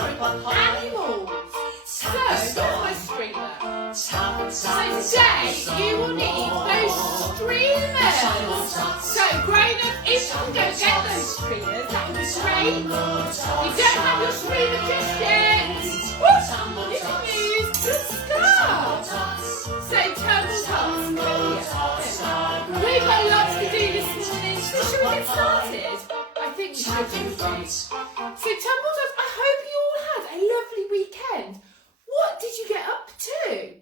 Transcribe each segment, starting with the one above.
animals. So, there's my streamer. So today, you will need those streamers. So, grown-up, if you can go get those streamers, that would be great. You don't have your streamer just yet. Whoops, you can use the scarf. So, Tumble Tots, we've got lots to do this morning, so should we get started? I think we should. So, Tumble Tots, I hope you all had a lovely weekend. What did you get up to?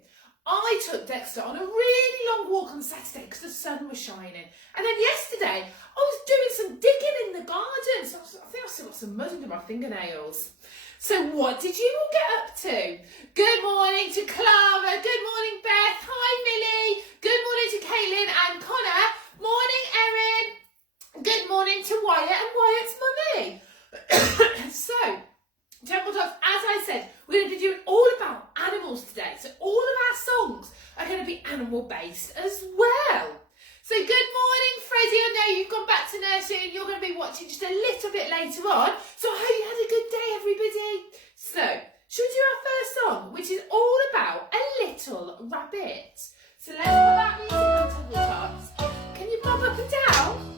I took Dexter on a really long walk on Saturday because the sun was shining. And then yesterday, I was doing some digging in the garden. So I think I still got some mud under my fingernails. So what did you all get up to? Good morning to Clara. Good morning, Beth. Hi, Millie. Good morning to Caitlin and Connor. Morning, Erin. Good morning to Wyatt and Wyatt's mummy. So, Tumble Tots, as I said, we're going to be doing all about animals today. So all of our songs are going to be animal based as well. So good morning, Freddie. I know you've gone back to nursery and you're going to be watching just a little bit later on. So I hope you had a good day, everybody. So, should we do our first song, which is all about a little rabbit. So let's put that music on, Tumble Tots. Can you bob up and down?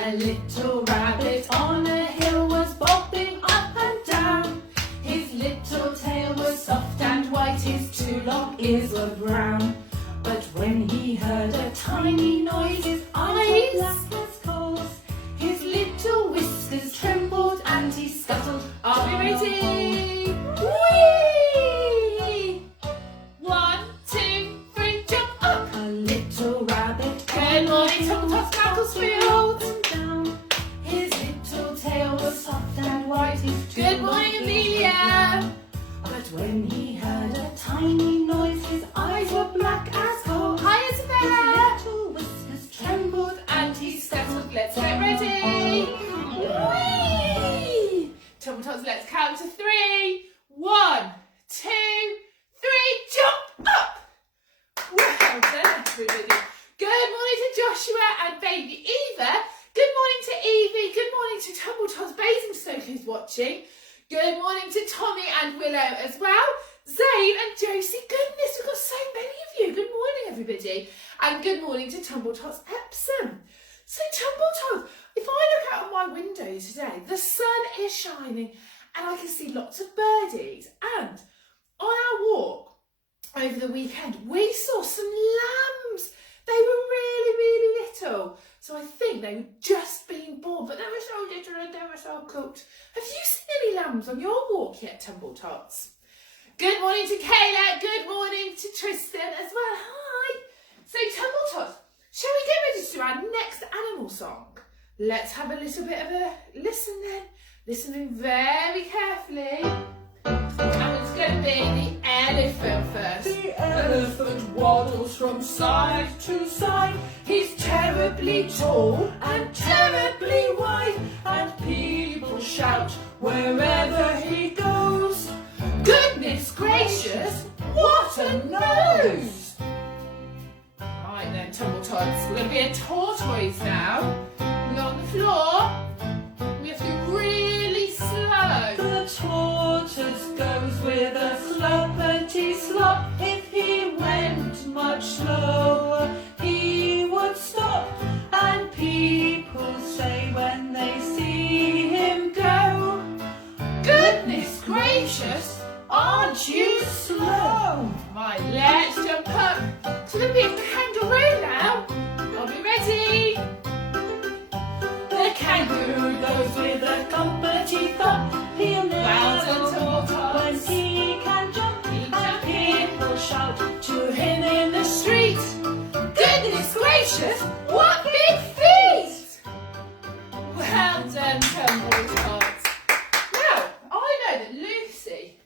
A little rabbit on a hill was bobbing up and down. His little tail was soft and white, his two long ears were brown. But when he heard a tiny noise, his eyes black as coals, his little whiskers trembled and he scuttled. Are we ready? Whee! 1, 2, 3, jump up! A little rabbit. Good morning, Tumble Tots, Macclesfield. Soft and white. Good morning, Amelia. But when he heard a tiny noise, his eyes were black as coal. Hi, Isabella. His little whiskers trembled and he scuttled. Let's get ready. Whee! Tumble Tots, let's count to 3. 1, 2, 3, jump up. Well done, everybody. Good morning to Joshua and baby Eva. Good morning to Evie. Good morning to Tumble Tots Basingstoke who's watching. Good morning to Tommy and Willow as well. Zane and Josie. Goodness, we've got so many of you. Good morning, everybody. And good morning to Tumble Tots Epsom. So, Tumble Tots, if I look out of my window today, the sun is shining and I can see lots of birdies. And on our walk over the weekend, we saw some lambs. They were really, really little. So I think they were just being born, but they were so little and they were so cute. Have you seen any lambs on your walk yet, Tumble Tots? Good morning to Kayla. Good morning to Tristan as well. Hi. So Tumble Tots, shall we get ready to do our next animal song? Let's have a little bit of a listen then. Listening very carefully. And it's going to be the elephant first. The elephant waddles from side to side. He's terribly tall and terribly wide. And people shout wherever he goes. Goodness gracious, what a nose! Right then, Tumble Tots, we're going to be a tortoise now. We're on the floor. We have to go really slow. The tortoise goes with a sloppity slop. If he went much slower, he would stop. And people say when they see him go, goodness gracious, aren't you slow? Right, let's jump up. So we're going to be a kangaroo now. Are we ready? The kangaroo goes with a company thump. He'll never walk when he can jump. And people shout to him in the street. Goodness gracious, what big feet! Well done, Tumble Tots. Now, I know that Lucy,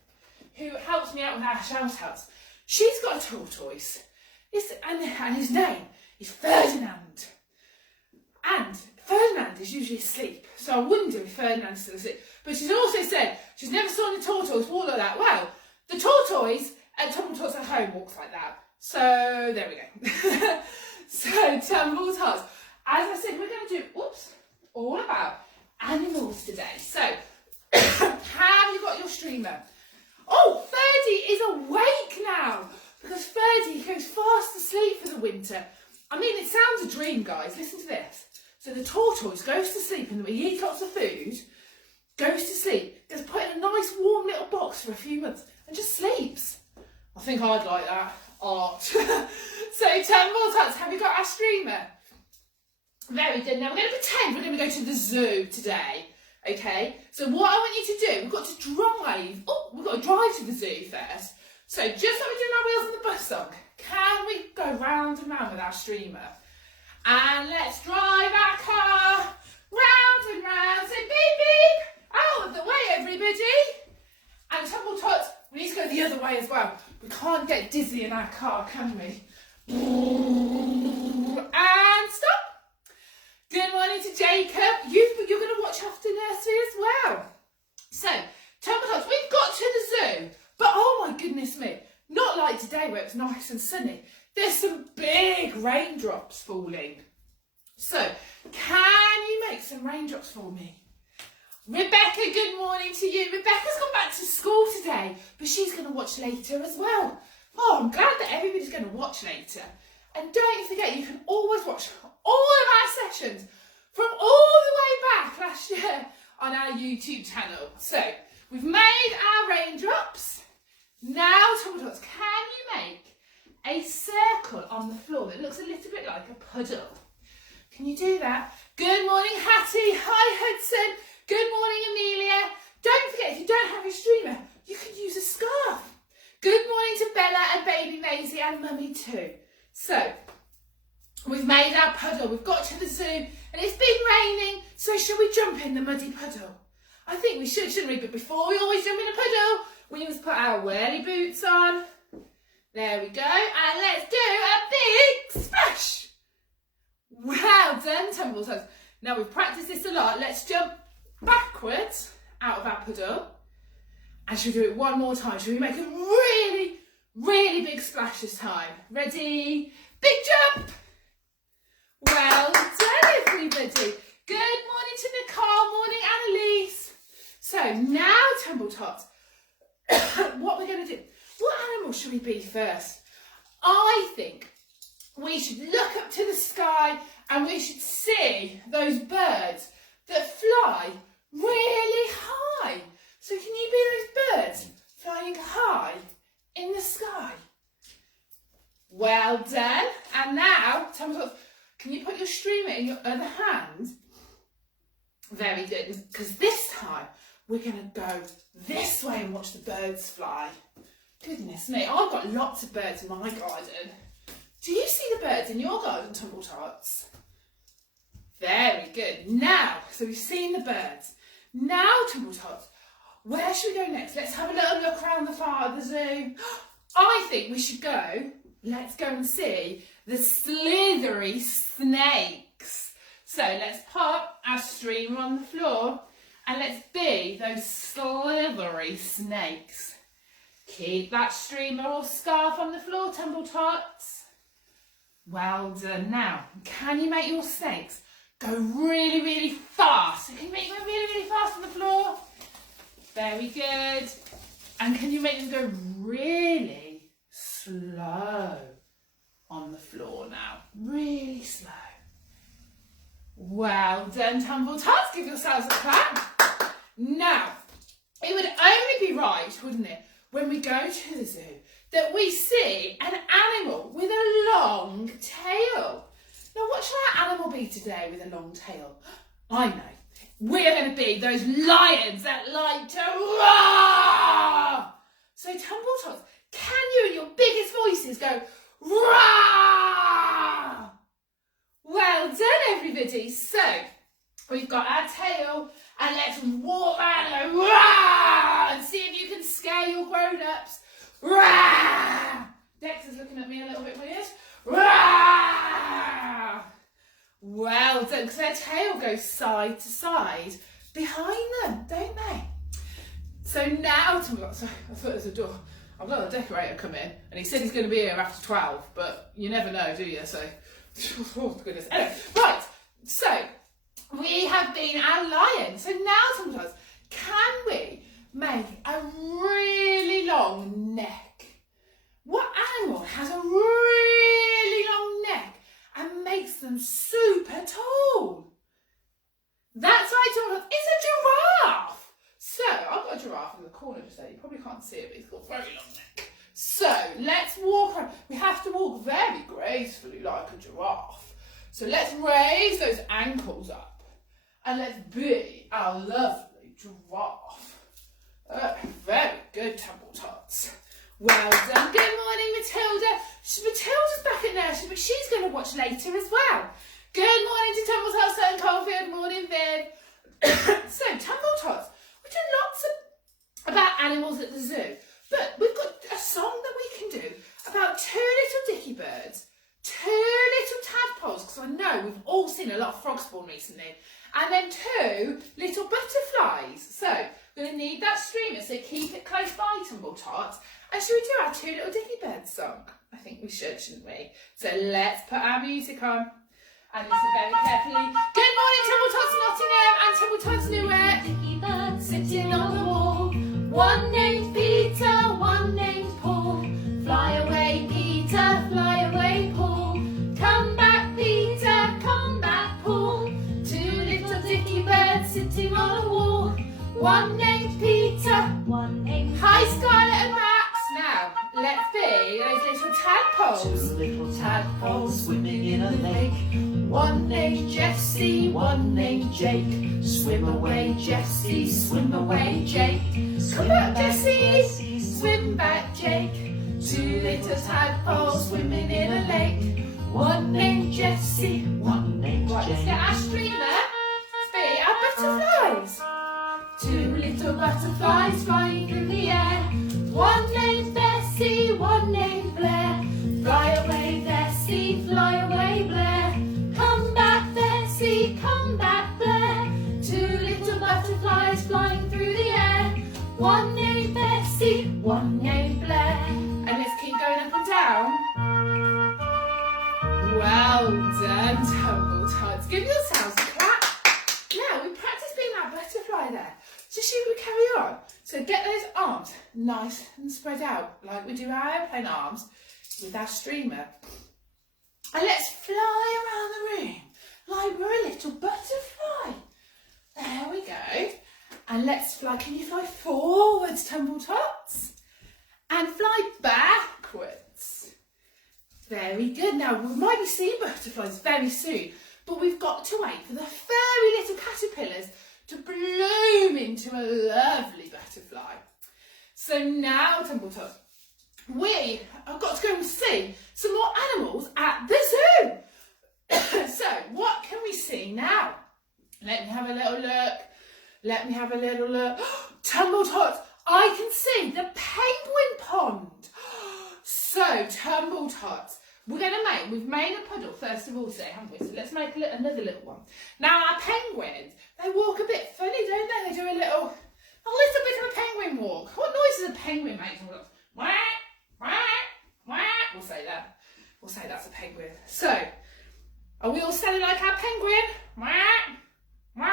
who helps me out with our shout-outs, she's got a tortoise. And his name is Ferdinand. And Ferdinand is usually asleep, so I wonder if Ferdinand's still asleep. But she's also said she's never seen a tortoise walk like that. Well, the tortoise at Tumble Tots at home walks like that. So there we go. So Tumble Tots, as I said, we're going to do all about animals today. So Have you got your streamer? Oh, Ferdy is awake now because Ferdy goes fast asleep for the winter. I mean, it sounds a dream, guys. Listen to this. So the tortoise goes to sleep and he eats lots of food, goes to sleep, gets put in a nice warm little box for a few months and just sleeps. I think I'd like that. Art. So, Tumble Tots, have you got our streamer? Very good. Now we're going to pretend we're going to go to the zoo today. Okay, so what I want you to do, we've got to drive. Oh, we've got to drive to the zoo first. So just like we're doing our Wheels on the Bus song, can we go round and round with our streamer? And let's drive our car round and round. Say beep beep, out of the way everybody. And Tumble Tots, we need to go the other way as well. We can't get dizzy in our car, can we? And stop. Good morning to Jacob. You're going to watch after nursery as well. So, Tumble Tots, we've got to the zoo. But oh my goodness me, not like today where it's nice and sunny. There's some big raindrops falling. So, can you make some raindrops for me? Rebecca, good morning to you. Rebecca's gone back to school today, but she's going to watch later as well. Oh, I'm glad that everybody's going to watch later. And don't forget, you can always watch all of our sessions from all the way back last year on our YouTube channel. So, we've made our raindrops. Now, Tumble Tots, can you make a circle on the floor that looks a little bit like a puddle? Can you do that? Good morning, Hattie. Hi, Hudson. Good morning, Amelia. Don't forget, if you don't have your streamer, you can use a scarf. Good morning to Bella and baby Maisie and Mummy too. So, we've made our puddle. We've got to the zoo and it's been raining. So, shall we jump in the muddy puddle? I think we should, shouldn't we? But before we always jump in a puddle, we must put our whirly boots on. There we go. And let's do a big splash. Well done, Tumble Tots. Now, we've practiced this a lot. Let's jump backwards out of our puddle. And shall we do it one more time? Shall we make a really, really big splash this time? Ready? Big jump! Well done, everybody. Good morning to Nicole. Morning, Annalise. So now, Tumble Tots, what we're going to do, what animal should we be first? I think we should look up to the sky and we should see those birds that fly really high. So can you be those birds flying high in the sky? Well done. And now, Tumble Tots, can you put your streamer in your other hand? Very good. Because this time, we're going to go this way and watch the birds fly. Goodness me, I've got lots of birds in my garden. Do you see the birds in your garden, Tumble Tots? Very good. Now, so we've seen the birds. Now, Tumble Tots, where should we go next? Let's have a little look around the far of the zoo. I think we should go, let's go and see the slithery snakes. So let's pop our streamer on the floor and let's be those slithery snakes. Keep that streamer or scarf on the floor, Tumble Tots. Well done. Now, can you make your snakes go really, really fast? So can you make them go really, really fast on the floor? Very good. And can you make them go really slow on the floor now? Really slow. Well done, Tumble Tots. Give yourselves a clap. Now, it would only be right, wouldn't it, when we go to the zoo, that we see an animal with a long tail. Now, what shall our animal be today with a long tail? I know. We're going to be those lions that like to roar. So, Tumble Tots, can you in your biggest voices go roar? Well done, everybody. So, we've got our tail and let's walk around and go roar and see if you can scare your grown-ups. Roar! Dexter's looking at me a little bit weird. Roar! Well done, because their tail goes side to side behind them, don't they? So now, sorry, I thought there was a door. I've got a decorator come in, and he said he's going to be here after 12, but you never know, do you? So, oh goodness. Anyway, right, so we have been our lion. So now, sometimes, can we make a really long neck? What animal has a really long neck and makes them super tall? That's right, Tumble Tots. It's a giraffe. So I've got a giraffe in the corner just there. You probably can't see it, but it's got a very long neck. So let's walk around. We have to walk very gracefully like a giraffe. So let's raise those ankles up and let's be our lovely giraffe. Very good, Tumble Tots. Well done. Good morning, Matilda. Matilda's back at nursery, but she's going to watch later as well. Good morning to Tumble Tots and Coalfield. Morning, Viv. So, Tumble Tots, we do lots about animals at the zoo, but we've got a song that we can do about two little dicky birds, two little tadpoles, because I know we've all seen a lot of frogs born recently, and then two little butterflies. So, we're going to need that streamer, so keep it close by, Tumble Tots. And should we do our two little dicky birds song? I think we should, shouldn't we? So let's put our music on and listen very carefully. Good morning, Tumble Tots Nottingham and Tumble Tots Newark. Dicky birds sitting on the wall. One named Peter, one named Paul. Fly away, Peter, fly away, Paul. Come back, Peter, come back, Paul. Two little dicky birds sitting on a wall. One named Peter, one named Paul. Hi, Scarlett and Max. Now, let's be those little tadpoles. Two little tadpoles swimming in a lake. One named Jessie, one named Jake. Swim away, Jessie, swim away, Jake. Come back, Jessie, swim back, Jake. Two little tadpoles swimming in a lake. One named Jessie, one named Jake. Right, let's get our streamer. Let's be our butterflies. Two little butterflies flying through the air. One named Bessie, one named Blair. Fly away, Bessie, fly away, Blair. Come back, Bessie, come back, Blair. Two little butterflies flying through the air. One named Bessie, one named Blair. And let's keep going up and down. Well done, Tumble Tots. Give yourselves a clap. Now, we practiced being that butterfly there. So should we carry on? So get those arms nice and spread out like we do our airplane arms with our streamer. And let's fly around the room like we're a little butterfly. There we go. And let's fly. Can you fly forwards, Tumble Tots? And fly backwards. Very good. Now, we might be seeing butterflies very soon, but we've got to wait for the furry little caterpillars to bloom into a lovely butterfly. So now, Tumble Tots, we have got to go and see some more animals at the zoo. So, what can we see now? Let me have a little look. Let me have a little look. Tumble Tots, I can see the penguin pond. So, Tumble Tots, we've made a puddle first of all today, haven't we? So let's make another little one. Now our penguins, they walk a bit funny, don't they? They do a little bit of a penguin walk. What noise does a penguin make? Wah, wah, wah. We'll say that. We'll say that's a penguin. So, are we all standing like our penguin? Wah, wah.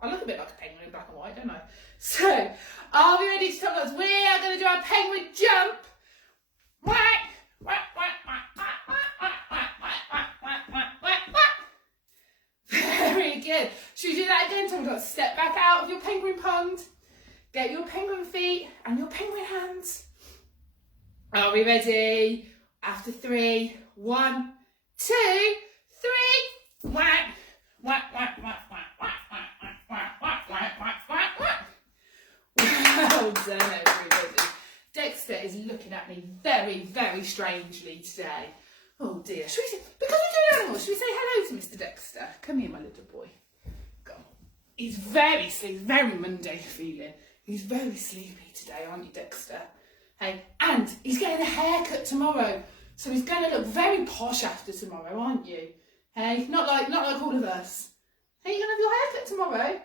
I look a bit like a penguin in black and white, don't I? So, are we ready to talk about? We are going to do our penguin jump. Wah, wah, wah, wah. Very good. Should we do that again? So we've got to step back out of your penguin pond. Get your penguin feet and your penguin hands. Are we ready? After 3, 1, 2, 3. Whack, whack, whack, whack, whack, whack, whack, whack, whack, whack, whack, whack, whack. Well done, everybody. Dexter is looking at me very, very strangely today. Oh dear. Should we say, because we're doing animals, should we say hello to Mr. Dexter? Come here, my little boy. Go on. He's very sleepy, very Monday feeling. He's very sleepy today, aren't you, Dexter? Hey, and he's getting a haircut tomorrow, so he's going to look very posh after tomorrow, aren't you? Hey, not like all of us. Hey, you going to have your haircut tomorrow?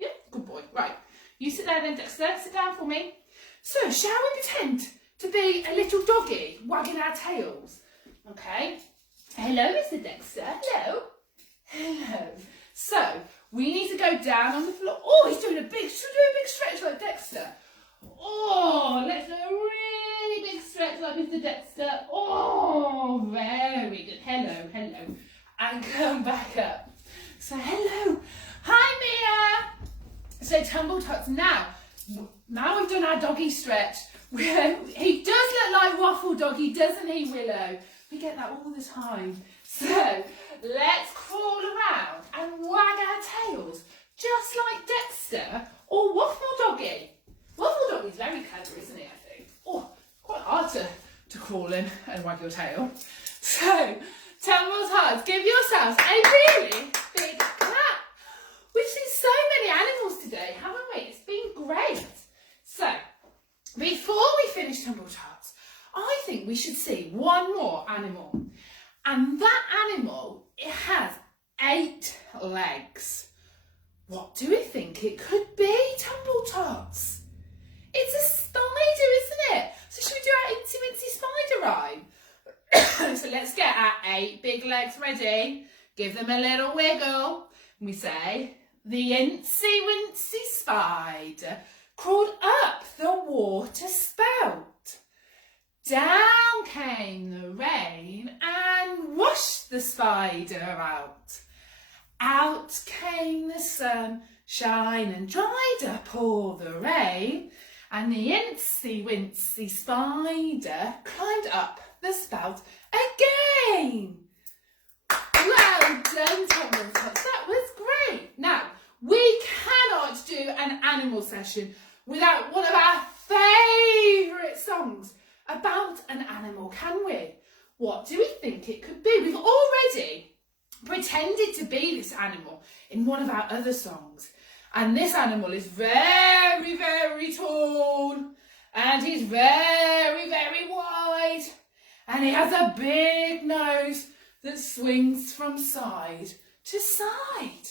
Yeah, good boy. Right, you sit there then, Dexter. Sit down for me. So, shall we pretend to be a little doggy wagging our tails? Okay. Hello, Mr. Dexter. Hello. Hello. So, we need to go down on the floor. Oh, he's doing should we do a big stretch like Dexter? Oh, let's do a really big stretch like Mr. Dexter. Oh, very good. Hello. And come back up. So hello. Hi, Mia. So Tumble Tots now we've done our doggy stretch. He does look like Waffle Doggy, doesn't he, Willow? We get that all the time. So let's crawl around and wag our tails, just like Dexter or Waffle Doggy. Waffle Doggy's very clever, isn't he, I think? Oh, quite hard to crawl in and wag your tail. So, Tumble Tots, give yourselves a really big clap. We've seen so many animals today, haven't we? It's been great. So, before we finish Tumble Tots, I think we should see one more animal. And that animal, it has 8 legs. What do we think it could be, Tumble Tots? It's a spider, isn't it? So should we do our incy wincy spider rhyme? So let's get our 8 big legs ready. Give them a little wiggle. And we say, the incy wincy spider crawled up the water spout. Down came the rain and washed the spider out. Out came the sunshine and dried up all the rain. And the incy wincy spider climbed up the spout again. Well done, Tumble Tots. That was great. Now, we cannot do an animal session without one of our favourite songs about an animal, can we? What do we think it could be? We've already pretended to be this animal in one of our other songs. And this animal is very, very tall. And he's very, very wide. And he has a big nose that swings from side to side.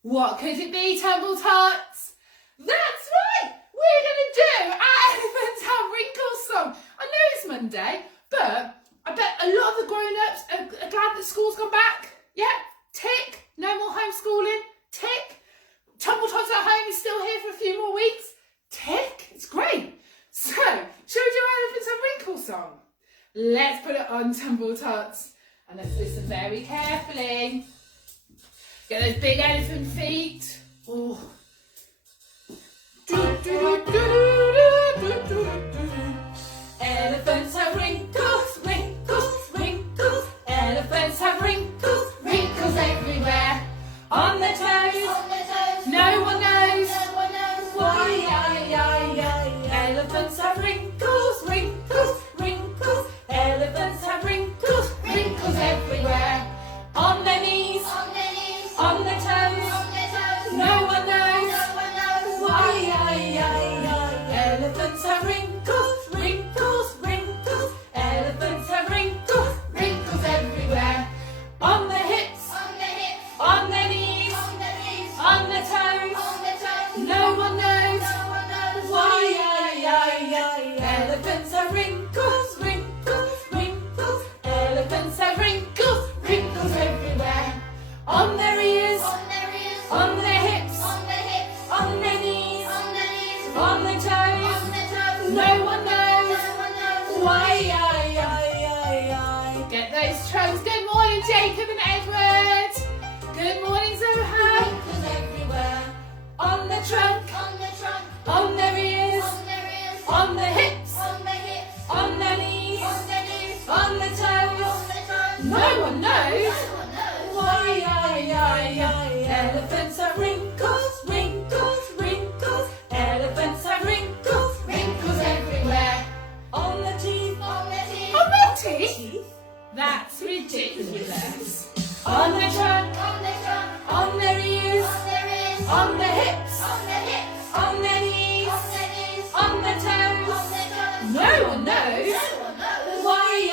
What could it be, Tumble Tots? That's right! We're going to do our Elephants Have Wrinkles song. I know it's Monday, but I bet a lot of the grown-ups are glad that school's gone back. Yeah, tick. No more homeschooling. Tick. Tumble Tots at home is still here for a few more weeks. Tick. It's great. So, shall we do our Elephants Have Wrinkles song? Let's put it on, Tumble Tots. And let's listen very carefully. Get those big elephant feet. Oh. Elephants have wrinkles, wrinkles, wrinkles. Elephants have wrinkles, wrinkles everywhere. On their toes, no one knows why. Elephants have wrinkles, wrinkles, wrinkles. Elephants have wrinkles, wrinkles everywhere. On their knees, on their toes, no one knows why. Elephants have wrinkles, wrinkles, wrinkles. Elephants have wrinkles, wrinkles everywhere. On their hips, on their knees, on their toes, no one knows why. Elephants have wrinkles, wrinkles, wrinkles. Elephants have wrinkles, wrinkles everywhere. On their ears, on their hips, on their knees, on their toes, no one knows why. Get those toes. Good morning, Jacob and Edward. Good morning, Zohan. Wrinkles everywhere. On the trunk, on their ears, on their hips, on their knees, on their toes, no one knows why. Elephants have wrinkles, wrinkles, wrinkles. Elephants have wrinkles, wrinkles everywhere. On the teeth, on their teeth? That's ridiculous. On their trunk, on their ears, on their hips, on their knees, on their toes, no one knows why.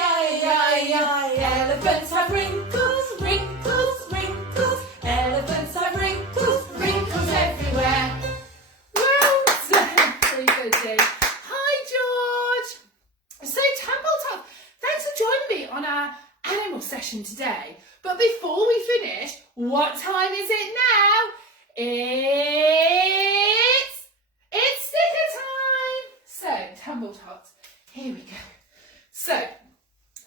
Elephants have wrinkles, wrinkles, wrinkles. Elephants have wrinkles, wrinkles everywhere. Well done, everybody. Hi, George. So, Tumble Tots, thanks for joining me on our animal session today. But before we finish, what time is it now? It's sticker time. So, Tumble Tots, here we go. So,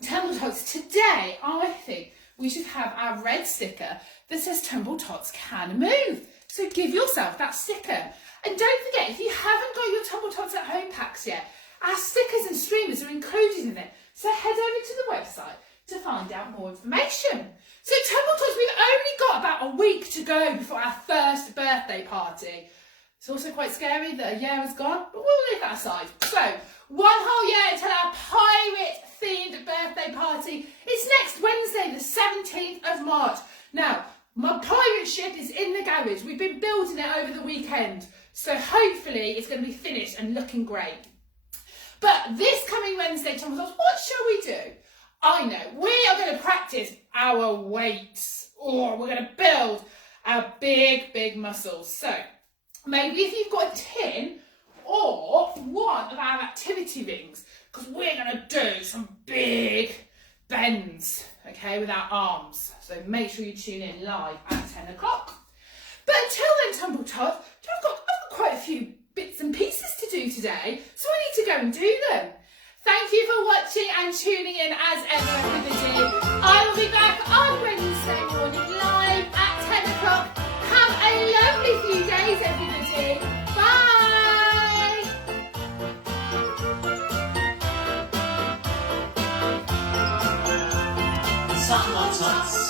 Tumble Tots, today I think we should have our red sticker that says Tumble Tots can move. So give yourself that sticker. And don't forget, if you haven't got your Tumble Tots at home packs yet, our stickers and streamers are included in it. So head over to the website to find out more information. So Tumble Tots, we've only got about a week to go before our first birthday party. It's also quite scary that a year has gone, but we'll leave that aside. So, one whole year until our pirate-themed birthday party. It's next Wednesday, the 17th of March. Now, my pirate ship is in the garage. We've been building it over the weekend. So hopefully it's going to be finished and looking great. But this coming Wednesday, Tumble Tots, what shall we do? I know, we are going to practice our weights. Or we're going to build our big muscles. So, maybe if you've got a tin or one of our activity rings, because we're going to do some big bends, okay, with our arms. So make sure you tune in live at 10 o'clock. But until then, Tumble Tots, I've got quite a few bits and pieces to do today, so I need to go and do them. Thank you for watching and tuning in as ever, everybody. I will be back on Wednesday morning live at 10 o'clock. Have a lovely few days, everybody. Bye. Tumble Tots.